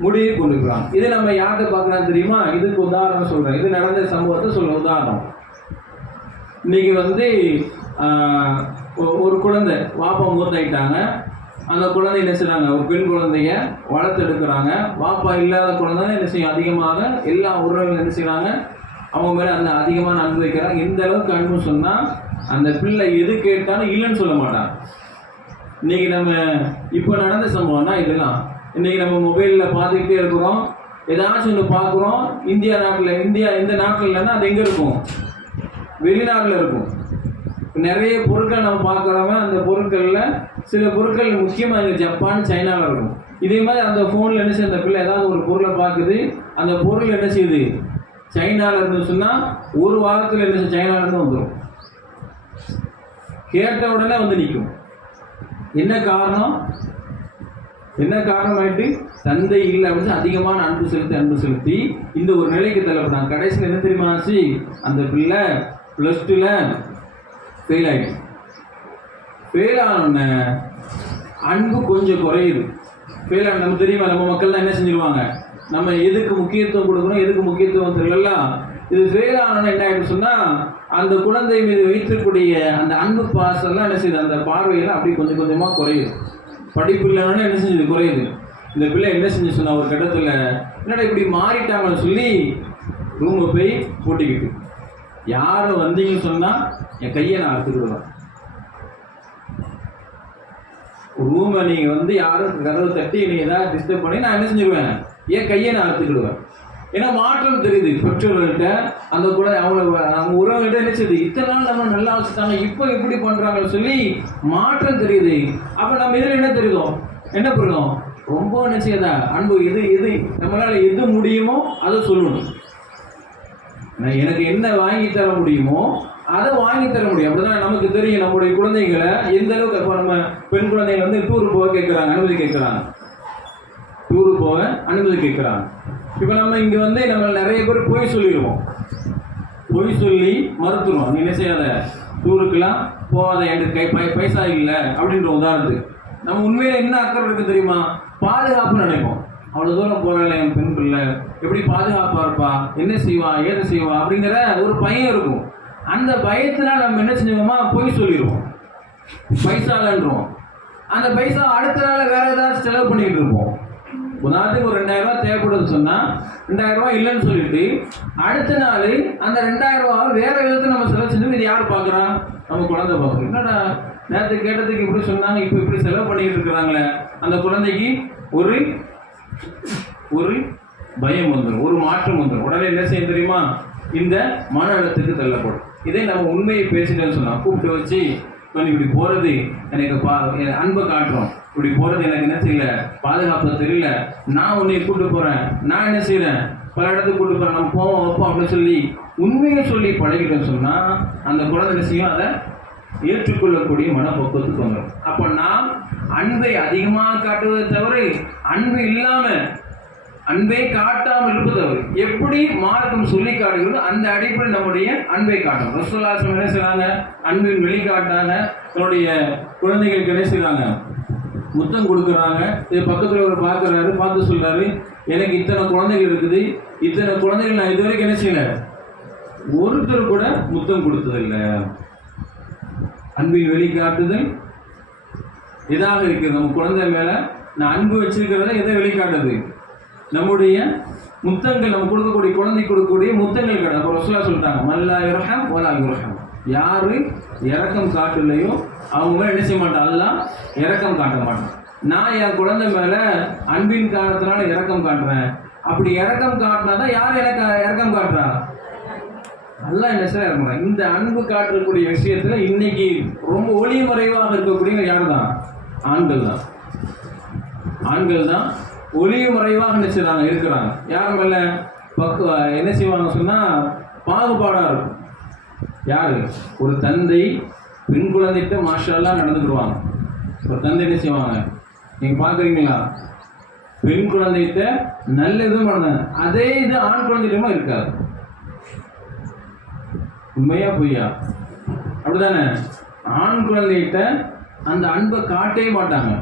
முடிவை கொண்டு போயிடுவாங்க. இதை நம்ம யார்கிட்ட பார்க்கலாம் தெரியுமா? இதுக்கு உதாரணம் சொல்கிறேன். இது நடந்த சம்பவத்தை சொல்ல உதாரணம். இன்னைக்கு ஒரு குழந்தை வாப்பா மூத்தாயிட்டாங்க. அந்த குழந்தை என்ன செய்றாங்க? ஒரு பெண் குழந்தைய வளர்த்தெடுக்கிறாங்க. வாப்பா இல்லாத குழந்தை என்ன செய்யும்? அதிகமாக எல்லா உறவுகளும் என்ன செய்கிறாங்க? அவங்க மேலே அந்த அதிகமான அன்பு வைக்கிறாங்க. இந்த அளவுக்கு அன்பு சொன்னால் அந்த பிள்ளை எது கேட்டாலும் இல்லைன்னு சொல்ல மாட்டாங்க. இன்னைக்கு நம்ம இப்போ நடந்த சம்பவம்னா இதெல்லாம். இன்னைக்கு நம்ம மொபைலில் பார்த்துக்கிட்டே இருக்கிறோம். ஏதாச்சும் ஒன்று பார்க்குறோம். இந்த நாட்டில் இல்லைன்னா அது எங்கே இருக்கும்? வெளிநாட்டில் இருக்கும். நிறைய பொருட்கள் நம்ம பார்க்குறோமே, அந்த பொருட்களில் சில பொருட்கள் முக்கியமாக இங்கே ஜப்பான், சைனாவில் இருக்கும். இதே மாதிரி அந்த ஃபோனில் என்ன செய்யுது? அந்த பிள்ளை ஏதாவது ஒரு பொருளை பார்க்குது. அந்த பொருள் என்ன செய்யுது? சைனாவில் இருந்து சொன்னால் ஒரு வாரத்தில் என்ன செய்யும்? சைனாவிலேருந்து வந்துடும். கேட்ட உடனே வந்து நிற்கும். என்ன காரணம்? என்ன காரணமாயிட்டு? தந்தை இல்லை அப்படின்னு அதிகமான அன்பு செலுத்தி இந்த ஒரு நிலைக்கு தள்ளப்படாங்க. கடைசியில் என்ன தெரியுமா ஆச்சு? அந்த பிள்ளை +2 ஃபெயில் ஆகிடுச்சு. ஃபெயில் ஆனோடனே அன்பு கொஞ்சம் குறையுது. ஃபெயில் ஆன நமக்கு தெரியுமா? நம்ம மக்கள் தான் என்ன செஞ்சிருவாங்க? நம்ம எதுக்கு முக்கியத்துவம் கொடுக்கணும், எதுக்கு முக்கியத்துவம் தெரியல. இது ஃபெயில் ஆனோன்னு என்ன ஆகிடுச்சு சொன்னால், அந்த குழந்தை மீது வைத்திருக்கக்கூடிய அந்த அன்பு பாசம்லாம் என்ன செய்யுது? அந்த பார்வையெல்லாம் அப்படி கொஞ்சம் கொஞ்சமாக குறையுது. படிப்பு இல்லைன்னா என்ன செஞ்சது? குறையுது. இந்த பிள்ளை என்ன செஞ்சு சொன்னா, ஒரு கட்டத்தில் என்னடா இப்படி மாறிட்டாங்கன்னு சொல்லி ரூமை போய் பூட்டிக்கிட்டு, யாரும் வந்தீங்கன்னு சொன்னால் என் கையை நான் அறுத்துக்கிடுவேன். ரூமை நீங்கள் யாரும் கதவை தட்டி நீ ஏதாவது டிஸ்டர்ப் பண்ணி நான் என்ன செஞ்சிருவேன்? என் கையை நான் அறுத்துக்கிடுவேன். ஏன்னா மாற்றம் தெரியுது பெற்றோர்கள்ட்ட. அந்த கூட அவங்க உறவுகிட்ட என்ன செய்யுது? இத்தனை நாள் நம்ம நல்லா வச்சுட்டாங்க, இப்போ எப்படி பண்ணுறாங்கன்னு சொல்லி மாற்றம் தெரியுது. அப்போ நம்ம இதில் என்ன தெரியுதோம்? என்ன பண்ணுறோம்? ரொம்ப என்ன செய்யாதா? அன்பு எது நம்மளால் எது முடியுமோ அதை சொல்லணும். எனக்கு என்ன வாங்கி தர முடியுமோ அதை வாங்கி தர முடியும். அப்படிதான் நமக்கு தெரியும். நம்முடைய குழந்தைங்களை எந்த அளவுக்கு இப்போ நம்ம பெண் குழந்தைகள் டூர் போக கேட்குறாங்க, அனுமதி கேட்குறாங்க. டூருக்கு போக அனுமதி கேட்குறாங்க. இப்போ நம்ம இங்கே நம்ம நிறைய பேர் பொய் சொல்லிடுவோம். பொய் சொல்லி மறுத்துருவோம். நீ என்ன செய்யாத, டூருக்கெல்லாம் போகாத, எனக்கு பைசா இல்லை அப்படின்ற உதாரணத்துக்கு. நம்ம உண்மையில என்ன அக்கறை இருக்குது தெரியுமா? பாதுகாப்புன்னு நினைப்போம். அவ்வளோ தூரம் போகல என் பெண் பிள்ளை, எப்படி பாதுகாப்பாக இருப்பா, என்ன செய்வா, ஏது செய்வா அப்படிங்கிற ஒரு பயம் இருக்கும். அந்த பயத்தினால் நம்ம என்ன செஞ்சுவோமா? பொய் சொல்லிடுவோம், பைசா இல்லைன்றோம். அந்த பைசா அடுத்த நாள் வேற ஏதாவது செலவு பண்ணிக்கிட்டு இருப்போம். உதாரணத்துக்கு ஒரு 2000 ரூபா தேவைப்படுதுன்னு சொன்னால் 2000 ரூபா இல்லைன்னு சொல்லிட்டு அடுத்த நாள் அந்த 2000 ரூபா வேற விதத்தை நம்ம செலவு செஞ்சு இது யார் பார்க்குறா? நம்ம குழந்தை பார்க்குறோம். என்னடா நேரத்தை கேட்டதுக்கு இப்படி சொன்னாங்க, இப்போ இப்படி செலவு பண்ணிக்கிட்டு இருக்கிறாங்களே. அந்த குழந்தைக்கு ஒரு பயம் வந்துடும், ஒரு மாற்றம் வந்துடும். உடனே என்ன செய்ய தெரியுமா? இந்த மன அழுத்தத்துக்கு தள்ளப்படும். இதே நம்ம உண்மையை பேசிட்டேன்னு சொன்னால் கூப்பிட்டு வச்சு இப்படி போகிறது எனக்கு அன்பை காட்டுறோம், இப்படி போகிறது எனக்கு என்ன செய்யல, பாதுகாப்பு தெரியல, நான் உன்னை கூப்பிட்டு போகிறேன், நான் என்ன செய்கிறேன், பல இடத்துக்கு கூப்பிட்டு போகிறேன், நம்ம போவோம் வைப்போம் அப்படின்னு சொல்லி உண்மையை சொல்லி பழகிட்டோன்னு சொன்னால் அந்த குழந்தை விஷயம் அதை ஏற்றுக்கொள்ளக்கூடிய மனப்பக்குவத்துக்கு வந்துடும். அப்போ நாம் அன்பை அதிகமாக காட்டுவதை தவிர அன்பை காட்டாமல் இருப்பது தவிர எப்படி மார்க்கம் சொல்லி காட்டுகிறதோ அந்த அடிப்படையில் நம்முடைய அன்பை காட்டும். ரசூலுல்லாஹி என்ன செய்றாங்க? அன்பின் வெளிக்காட்டாங்க. தன்னுடைய குழந்தைகளுக்கு என்ன செய்றாங்க? முத்தம் கொடுக்குறாங்க. இது பக்கத்தில் ஒரு பார்க்குறாரு, பார்த்து சொல்றாரு, எனக்கு இத்தனை குழந்தைகள் இருக்குது, இத்தனை குழந்தைகள் நான் இதுவரைக்கும் என்ன செய்யல, ஒருத்தர் கூட முத்தம் கொடுத்ததில்லை. அன்பின் வெளிக்காட்டுதல் எதாக இருக்குது? நம்ம குழந்தை மேல நான் அன்பு வச்சிருக்கிறத எதை வெளிக்காட்டுது? நம்முடைய முத்தங்கள், நம்ம கொடுக்கக்கூடிய குழந்தை கொடுக்கக்கூடிய முத்தங்கள் கிடையாது. அப்போ ரசூலுல்லாஹ் சொல்லிட்டாங்க, மல்லா யர்ஹம் வலா யுர்ஹம். யாரு இரக்கம் காட்டலையோ அவங்க மேல என்ன செய்ய மாட்டான்? அல்லாஹ் இரக்கம் காட்ட மாட்டான். நான் என் குழந்தை மேல அன்பின் காரணத்தினால இரக்கம் காட்டுறேன். அப்படி இரக்கம் காட்டினாதான் யார் எனக்கு இரக்கம் காட்டுறா? அல்லாஹ் என்ன செய்ய இருக்கணும். இந்த அன்பு காட்டக்கூடிய விஷயத்துல இன்னைக்கு ரொம்ப ஒளிமறைவாக இருக்கக்கூடிய யார் தான்? ஆண்கள் தான் ஒளிமறைவாக நினைச்சுறாங்க, இருக்கிறாங்க. யார் மேல என்ன செய்வாங்க சொன்னா பாகுபாடா இருக்கும். யாரு? ஒரு தந்தை பெண் குழந்தைகிட்ட மாஷா அல்லாஹ் நடந்துக்கிடுவாங்க. ஒரு தந்தை என்ன செய்வாங்க? நீங்க பாக்குறீங்களா? பெண் குழந்தைகிட்ட நல்ல இதுவும் பண்ணாங்க, அதே இது ஆண் குழந்தைகிட்டமா இருக்காது. உண்மையா பொய்யா? அப்படிதானே? ஆண் குழந்தைகிட்ட அந்த அன்பை காட்டவே மாட்டாங்க.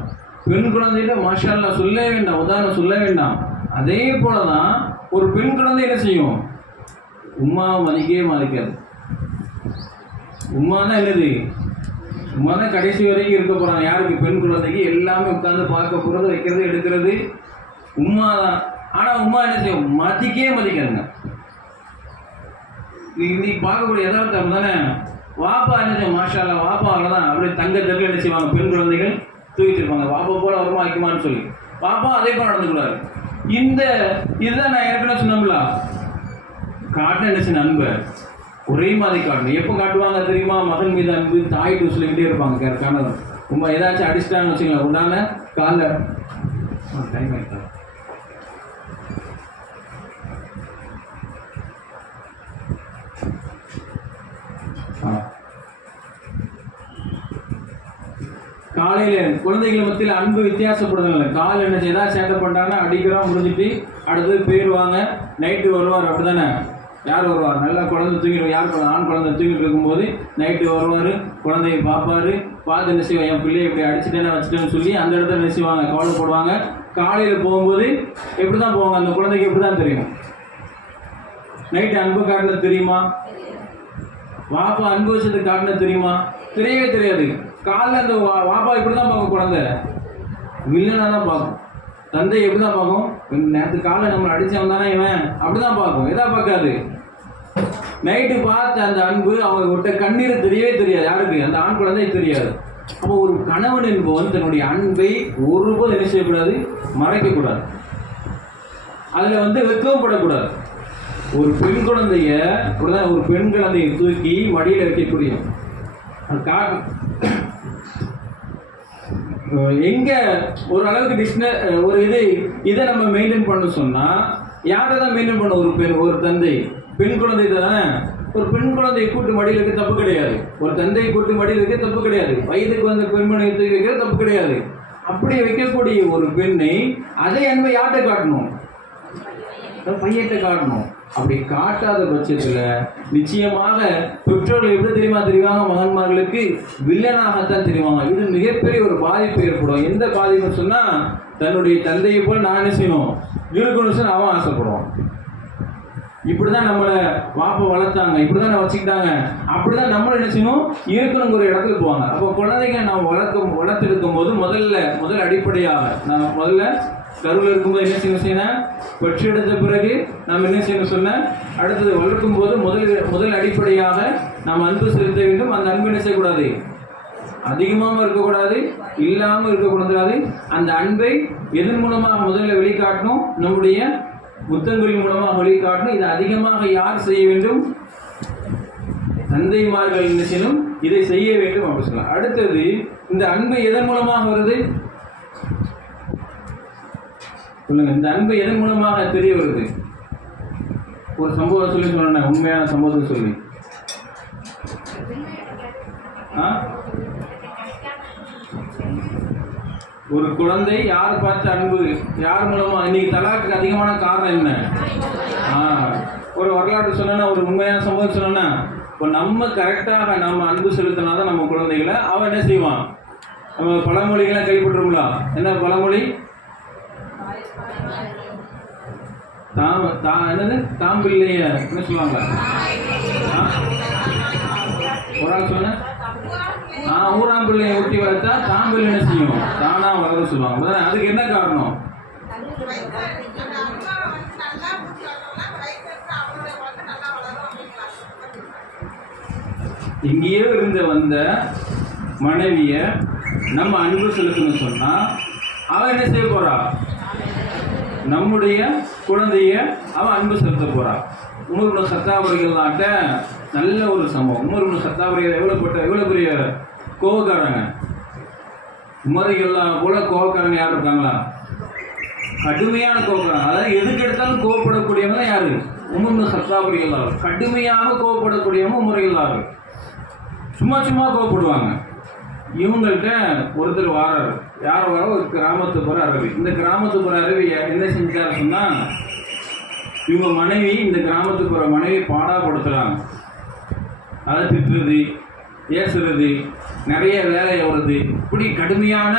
பெண் குழந்தைகிட்ட மாஷா அல்லாஹ் சொல்ல வேண்டாம், உதாரணம் சொல்ல வேண்டாம். அதே போலதான் ஒரு பெண் குழந்தை என்ன செய்யும்? உம்மாவை மதிக்கவே மதிக்காது. உம்மா தான் என்னது? உம்மா தான் கடைசி வரைக்கும் இருக்க போறாங்க. யாருக்கு? பெண் குழந்தைக்கு. எல்லாமே உட்காந்து பார்க்க போறது, வைக்கிறது, எடுக்கிறது உம்மா தான். ஆனா உம்மா என்ன செய்யும்? மதிக்கவே மதிக்காதுங்க. இன்னைக்கு பார்க்கக்கூடிய யதார்த்தம் தானே. வாப்பா என்ன செய்யும்? மாஷா அல்லாஹ் வாப்பா அவ்வளோதான் அப்படியே தங்க தட்டில் என்ன செய்வாங்க? பெண் குழந்தைகள் தூக்கிட்டு இருப்பாங்க. வாப்பா போல வருமா வைக்குமான்னு சொல்லி. பாப்பா அதே போல நடந்துக்கூடாது. இந்த இதுதான் நான் ஏற்கனவே சொன்னோம்ல, காட்ட என்ன செய்ய அன்பை ஒரே மாதிரி காட்டணும். எப்போ காட்டுவாங்க தெரியுமா? மகன் மீது அன்பு தாய்ட்டு சொல்லிக்கிட்டே இருப்பாங்க. கணவன் உங்க ஏதாச்சும் அடிச்சிட்டாங்கன்னு வச்சுங்களேன், உண்டான கால டைம் ஆயிட்டா காலையில குழந்தைகள் மத்தியில் அன்பு வித்தியாசப்படுதுங்கள. காலை என்ன செய்ய ஏதாவது சேட்டை பண்ணிட்டாங்கன்னா அடிக்கிறோம், முடிஞ்சிட்டு அடுத்தது போயிடுவாங்க. நைட்டு வருவார். அப்படித்தானே? யார் வருவார்? நல்லா குழந்தை தூங்கிடுவோம். யார் குழந்தை? ஆண் குழந்தை தூங்கிட்டு இருக்கும்போது நைட்டு வருவார், குழந்தைய பார்ப்பாரு. பார்த்து என்ன செய்வாங்க? என் பிள்ளையை இப்படி அடிச்சுட்டேன்னு வச்சுட்டேன்னு சொல்லி அந்த இடத்துல என்ன செய்வாங்க? கவலைப்படுவாங்க. காலையில் போகும்போது எப்படி தான் போவாங்க? அந்த குழந்தைக்கு எப்படி தான் தெரியும்? நைட்டு அன்பு காட்டினது தெரியுமா? வாப்பா அன்பு வச்சது காட்டினது தெரியுமா? தெரியவே தெரியாது. காலைல அந்த வாப்பா இப்படி தான் பார்க்கும். குழந்தை வில்லனா தான் பார்க்கும். தந்தை எப்படி தான் பார்க்கும்? நேற்று காலை நம்ம அடிச்சவன் தானே இவன், அப்படிதான் பார்க்கும். எதா பார்க்காது. நைட்டு பார்த்த அந்த அன்பு அவங்க விட்ட கண்ணீர் தெரியவே தெரியாது. யாருக்கு? அந்த ஆண் குழந்தை தெரியாது. அப்போ ஒரு கணவன் என்பவன் தன்னுடைய அன்பை ஒருபோது என்ன செய்யக்கூடாது? மறைக்கக்கூடாது. அதுல வெக்கவும் படக்கூடாது. ஒரு பெண் குழந்தைய ஒரு பெண் குழந்தையை தூக்கி மடியில வைக்கக்கூடிய எங்க ஒரு அளவுக்கு ஒரு இதை நம்ம மெயின்டைன் பண்ண சொன்னா யாரை தான் மெயின்டைன் பண்ண? ஒரு தந்தை பெண் குழந்தை தானே. ஒரு பெண் குழந்தையை கூட்டு மடியில் இருக்க தப்பு கிடையாது. ஒரு தந்தையை கூட்டு மடியில் இருக்க தப்பு கிடையாது. வயதுக்கு வந்த பெண்மணியை தூக்கி வைக்கிற தப்பு கிடையாது. அப்படி வைக்கக்கூடிய ஒரு பெண்ணை அதே அன்பை யார்கிட்ட காட்டணும்? பையன்கிட்ட காட்டணும். அப்படி காட்டாத பட்சத்துல நிச்சயமாக பெற்றோர்கள் எப்படி தெரியுவாங்க? மகன்மார்களுக்கு வில்லனாகத்தான் தெரிவாங்க. இது மிகப்பெரிய ஒரு பாதிப்பு ஏற்படும். எந்த பாதிப்புன்னு சொன்னா, தன்னுடைய தந்தையை போல நான் என்ன செய்யணும் இருக்கணும் அவன் ஆசைப்படுவான். இப்படிதான் நம்மளை வாப்ப வளர்த்தாங்க, இப்படிதான் வச்சுக்கிட்டாங்க, அப்படிதான் நம்மளும் என்ன செய்யணும் இருக்கணுங்கிற இடத்துக்கு போவாங்க. அப்போ குழந்தைங்க நாம் வளர்த்தெடுக்கும் போது முதல் அடிப்படையாக நான் முதல்ல கருவில் இருக்கும்போது என்ன செய்யணும்? பெற்றெடுத்த பிறகு நாம் என்ன செய்யணும் சொன்ன, அடுத்தது வளர்க்கும் போது முதல் அடிப்படையாக நாம் அன்பு செலுத்த வேண்டும். அந்த அன்பு என்ன செய்யக்கூடாது? அதிகமாகவும் இருக்கக்கூடாது, இல்லாமல் இருக்கக்கூடாது. அந்த அன்பை எதன் மூலமாக முதல்ல வெளிக்காட்டணும்? நம்முடைய புத்தகங்களின் மூலமாக வெளிக்காட்டணும். இது அதிகமாக யார் செய்ய வேண்டும்? தந்தைமார்கள் என்ன செய்யணும்? இதை செய்ய வேண்டும் அப்படின்னு சொல்லலாம். அடுத்தது இந்த அன்பை எதன் மூலமாக வருது சொல்லுங்க. இந்த அன்பு எதன் மூலமாக தெரிய வருது? ஒரு சம்பவம் சொல்லி சொன்ன, உண்மையான சம்பவத்தை சொல்லி. ஒரு குழந்தை யார் பார்த்த அன்பு, யார் மூலமா? இன்னைக்கு தலாக்கு அதிகமான காரணம் என்ன? ஒரு வரலாற்று சொன்னா, ஒரு உண்மையான சம்பவம் சொன்னா, இப்போ நம்ம கரெக்டாக நம்ம அன்பு செலுத்தினாதான் நம்ம குழந்தைகளை அவன் என்ன செய்வான்? நம்ம பழமொழிகளை கைப்பற்றுங்களா? என்ன பழமொழி? என்னது? தாம்பிள்ளைய என்ன சொல்லுவாங்க? ஒரு ஆள் சொன்ன ஊராம்பிள்ளையை ஒட்டி வளர்த்தா தாம்பிள்ளை என்ன செய்யும்? தானா வளர சொல்லுவாங்க. அதுக்கு என்ன காரணம்? இங்கேயோ இருந்து வந்த மனைவிய நம்ம அன்பு செலுத்தணும்னு சொன்னா அவன் என்ன செய்ய போறா? நம்முடைய குழந்தைய அவன் அன்பு செலுத்த போறா. உமர் இப்னு கத்தாப் அவர்கள்ட்ட நல்ல ஒரு சம்பவம். உமர் இப்னு கத்தாப் அவர்கள் எவ்வளவு பெரிய கோபக்காரங்க. உமர்கள்லாம் போல கோபக்காரங்க யார் இருக்காங்களா? கடுமையான கோபக்காரங்க. அதாவது எதுக்கு எடுத்தாலும் கோபப்படக்கூடியவங்க யாரு? உமர் இப்னு கத்தாப் அவர்கள். கடுமையாக கோபப்படக்கூடியவங்க உமர்கள். சும்மா கோபப்படுவாங்க. இவங்கள்ட்ட ஒருத்தர் வாராரு. யார் வர? ஒரு கிராமத்துப்புற அரபி. இந்த கிராமத்துப்புற அரபி என்ன செஞ்சாரு சொன்னா, இவங்க மனைவி, இந்த கிராமத்துப்புற மனைவி பாடாப்படுத்துறாங்க. அதை திட்டுறது, ஏசுறது, நிறைய வேலையை வருது, இப்படி கடுமையான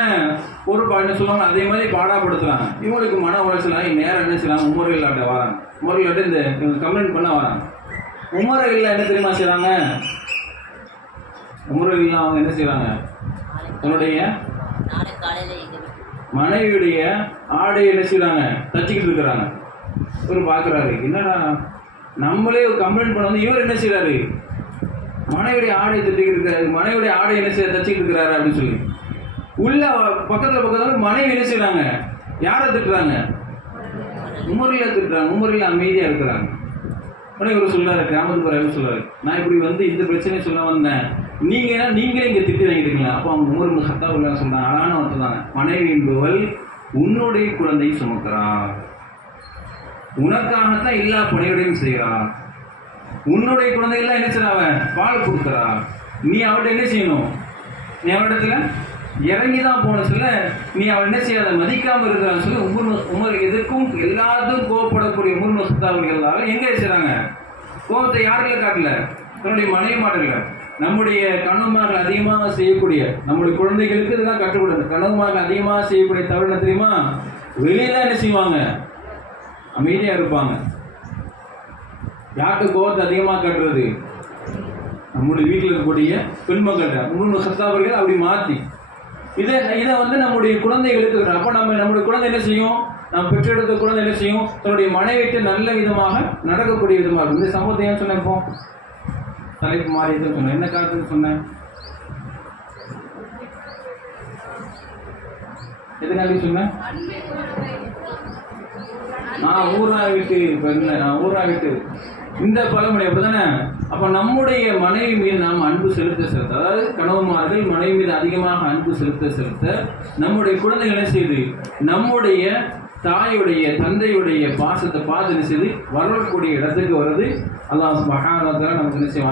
ஒரு என்ன சொல்லுவாங்க, அதே மாதிரி பாடாப்படுத்துறாங்க. இவங்களுக்கு மன உளைச்சலாக நேரம் என்ன செய்யலாம், உமரையில்லாட்ட வராங்க. உமரையில்லாட்ட இந்த இவங்க கம்ப்ளைண்ட் பண்ண வராங்க. உமரையில் என்ன தெரியுமா செய்கிறாங்க? உமரையில் அவங்க என்ன செய்கிறாங்க, தன்னுடைய மனைவியுடைய ஆடையை என்ன செய்கிறாங்க, தச்சுக்கிட்டு இருக்கிறாங்க. இவர் பார்க்குறாரு, என்னடா நம்மளே ஒரு கம்ப்ளைண்ட் பண்ண வந்து இவர் என்ன செய்கிறாரு, மனைவியுடைய ஆடை தட்டிக்கிட்டு இருக்காரு, மனைவியுடைய ஆடை என்ன செய்ய தச்சுக்கிட்டு இருக்கிறாரு அப்படின்னு சொல்லி உள்ள பக்கத்தில் மனைவி என்ன செய்கிறாங்க, யாரை திட்டுறாங்க, உமரில் திட்டுறாங்க. உமரில் அமைதியாக இருக்கிறாங்க. உடனே இவர் சொல்றாரு, கிராமத்துக்கு வர சொல்றாரு, நான் இப்படி வந்து இந்த பிரச்சனையை சொல்ல வந்தேன், நீங்களே இங்கே திட்டி வாங்கிட்டீங்களா? அப்போ அவங்க உமர் சத்தாவுள்ள சொல்றாங்க, அழகான ஒருத்தர் தாங்க, மனைவி என்பவள் உன்னுடைய குழந்தையை சுமக்கிறார், உனக்காகத்தான் எல்லா பணியோடையும் செய்கிறார், உன்னுடைய குழந்தைகள்லாம் என்ன செய்யறாவ, பால் கொடுக்குறா, நீ அவட்ட என்ன செய்யணும், நீ அவடத்துல இறங்கி தான் போன சொல்ல, நீ அவள் என்ன செய்யாத மதிக்காம இருக்கிறான்னு சொல்லி உமர் எதுக்கும் எல்லாத்துக்கும் கோவப்படக்கூடிய உமர் சுத்தாவிகளாக எங்க செய்றாங்க, கோபத்தை யாருல காட்டல, தன்னுடைய மனைவி மாட்டல. நம்முடைய கணவன்மார்கள் அதிகமாக செய்யக்கூடிய, நம்முடைய குழந்தைகளுக்கு இதெல்லாம் கற்றுக்கொடுங்க. கணவன்மார்கள் அதிகமாக செய்யக்கூடிய தவறு என்ன தெரியுமா, வெளியில என்ன செய்வாங்க, அமைதியா இருப்பாங்க. யாருக்கு கோபத்தை அதிகமாக கட்டுறது, நம்முடைய வீட்டில் இருக்கக்கூடிய பெண்மக்கள்கிட்ட முழு சத்தாவர்கள் அப்படி மாற்றி இதை வந்து நம்முடைய குழந்தைகளுக்கு. அப்போ நம்முடைய குழந்தை என்ன செய்யும், நம்ம பெற்றெடுத்த குழந்தை என்ன செய்யும், தன்னுடைய மனைவிக்கு நல்ல விதமாக நடக்கக்கூடிய விதமாக இருக்கும். இந்த சம்பவத்தை ஏன் சொன்னேன், இப்போ தலைப்பு மாறியதுன்னு சொன்னேன். என்ன காலத்துக்கு சொன்னேன், எதுனால சொன்னேன், ஊரா விட்டு இந்த பழமொழி அப்படிதானே. அப்ப நம்முடைய மனைவி மீது நாம் அன்பு செலுத்த, அதாவது கணவன்மார்கள் மனைவி மீது அதிகமாக அன்பு செலுத்த நம்முடைய குழந்தைகள் என்ன செய்யுது, நம்முடைய தாயுடைய தந்தையுடைய பாசத்தை பார்த்து என்ன செய்து வரக்கூடிய இடத்துக்கு வருது. அல்லாஹ் சுப்ஹானஹு வ தஆலா நமக்கு என்ன செய்ய